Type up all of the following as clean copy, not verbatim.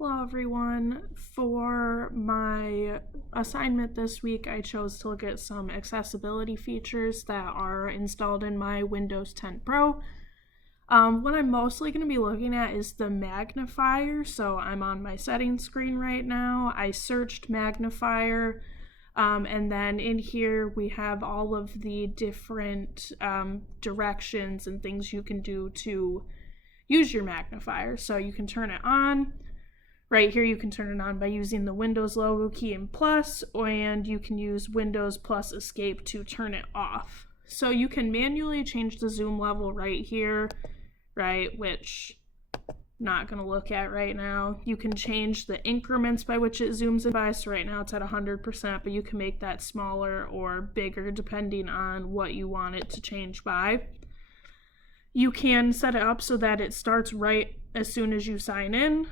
Hello everyone. For my assignment this week, I chose to look at some accessibility features that are installed in my Windows 10 Pro. What I'm mostly going to be looking at is the magnifier. So I'm on my settings screen right now. I searched magnifier, and then in here we have all of the different directions and things you can do to use your magnifier. So you can turn it on. Right here you can turn it on by using the Windows logo key and plus, and you can use Windows plus escape to turn it off. So you can manually change the zoom level right here, right, which I'm not going to look at right now. You can change the increments by which it zooms in by, so right now it's at 100%, but you can make that smaller or bigger depending on what you want it to change by. You can set it up so that it starts right as soon as you sign in.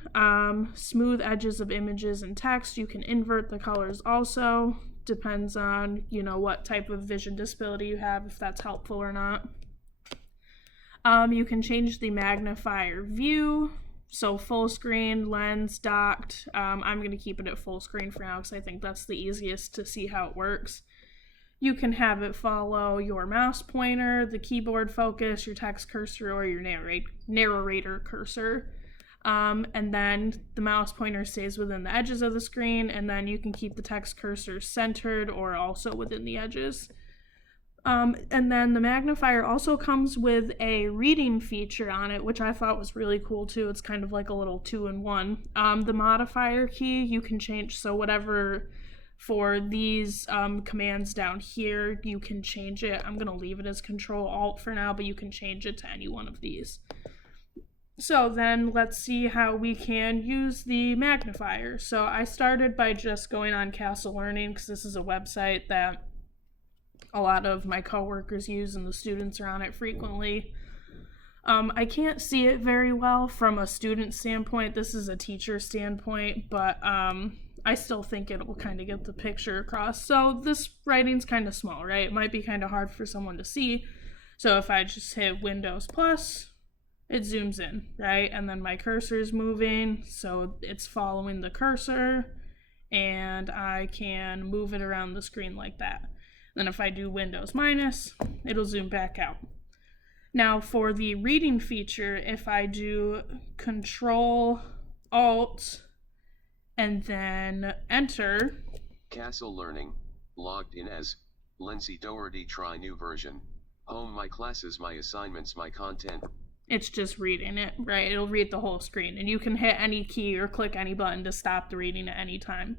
Smooth edges of images and text. You can invert the colors also. Depends on, what type of vision disability you have, if that's helpful or not. You can change the magnifier view. So full screen, lens, docked. I'm going to keep it at full screen for now because I think that's the easiest to see how it works. You can have it follow your mouse pointer, the keyboard focus, your text cursor, or your narrator cursor. And then the mouse pointer stays within the edges of the screen, and then you can keep the text cursor centered or also within the edges. And then the magnifier also comes with a reading feature on it, which I thought was really cool too. It's kind of like a little 2-in-1. The modifier key you can change, so whatever for these commands down here, you can change it. I'm going to leave it as Control-Alt for now, but you can change it to any one of these. So then let's see how we can use the magnifier. So I started by just going on Castle Learning because this is a website that a lot of my coworkers use and the students are on it frequently. I can't see it very well from a student standpoint. This is a teacher standpoint, but I still think it will kind of get the picture across. So this writing's kind of small, right? It might be kind of hard for someone to see. So if I just hit Windows plus, it zooms in, right? And then my cursor is moving, so it's following the cursor, and I can move it around the screen like that. Then if I do Windows minus, it'll zoom back out. Now for the reading feature, if I do Control Alt and then enter. Castle Learning, logged in as Lindsay Doherty. Try new version. Home, my classes, my assignments, my content. It's just reading it, right? It'll read the whole screen, and you can hit any key or click any button to stop the reading at any time.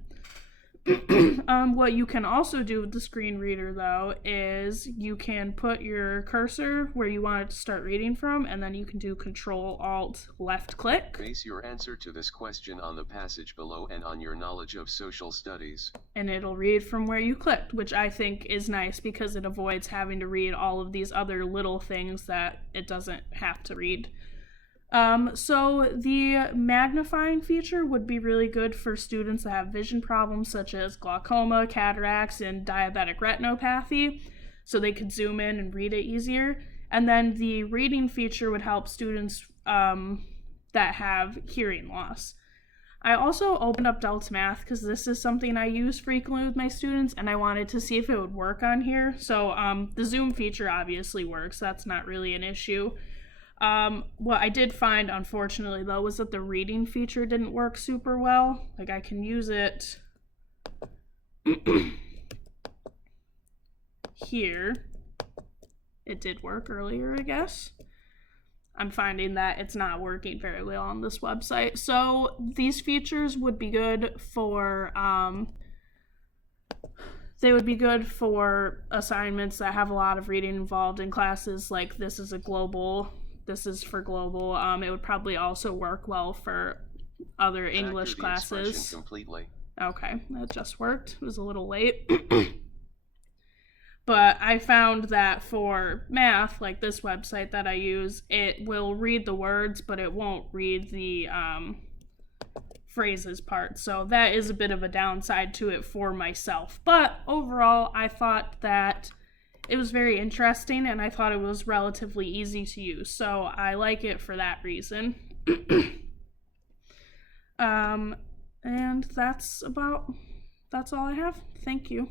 What you can also do with the screen reader, though, is you can put your cursor where you want it to start reading from, and then you can do Control-Alt left click. Base your answer to this question on the passage below and on your knowledge of social studies. And it'll read from where you clicked, which I think is nice because it avoids having to read all of these other little things that it doesn't have to read. So the magnifying feature would be really good for students that have vision problems such as glaucoma, cataracts, and diabetic retinopathy, so they could zoom in and read it easier. And then the reading feature would help students that have hearing loss. I also opened up Delta Math because this is something I use frequently with my students, and I wanted to see if it would work on here. So the zoom feature obviously works. That's not really an issue. What I did find, unfortunately, though, was that the reading feature didn't work super well. Like, I can use it here. It did work earlier, I guess. I'm finding that it's not working very well on this website. So these features would be good for, they would be good for assignments that have a lot of reading involved in classes, like this is for global. It would probably also work well for other English classes. Completely. Okay, that just worked. It was a little late. But I found that for math, like this website that I use, it will read the words, but it won't read the phrases part. So that is a bit of a downside to it for myself. But overall, I thought that it was very interesting, and I thought it was relatively easy to use, so I like it for that reason. And that's all I have. Thank you.